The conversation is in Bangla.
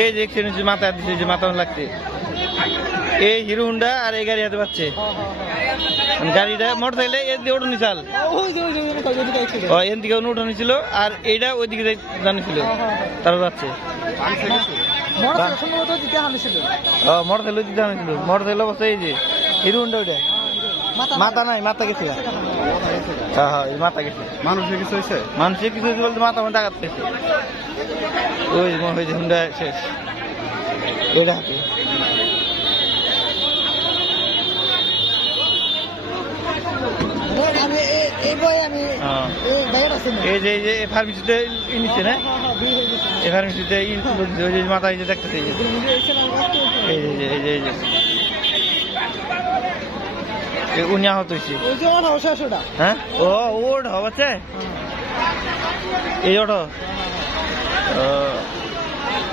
এই যে অ্যাক্সিডেন্ট মাথা দিচ্ছে, যে মাথা লাগছে। এই হিরো হুন্ডা আর এই গাড়ি হাতে পাচ্ছে। গাড়িটা মোটর সাইকেলে এর দিয়ে ওঠানো চাল, এর দিকে উঠানো ছিল, আর এইটা ওইদিকে জানিছিল, তারপর যাচ্ছে। মোটর সাইকেল দিতে আনিছিল, মোটর সাইকেল অবস্থা এই যে হিরো হুন্ডা, ওইটা মাথা নাই, মাথা গেছে। হ্যাঁ হ্যাঁ, মাথা গেছে। মানুষের কিছু হয়েছে, মানুষের কিছু হয়েছে বলতে মাথা মধ্যে আঘাত পেয়েছে। ওই মনে হয়েছে হুন্ডা শেষ, এটা হাতে। এই যে ফার্মেসিতে নিচ্ছে না, এই ফার্মেসিতে মাথা দেখতেছে। এই যে এই যে এই যে উনি আহত হয়েছে। হ্যাঁ, ও ওটা হচ্ছে এই অটো।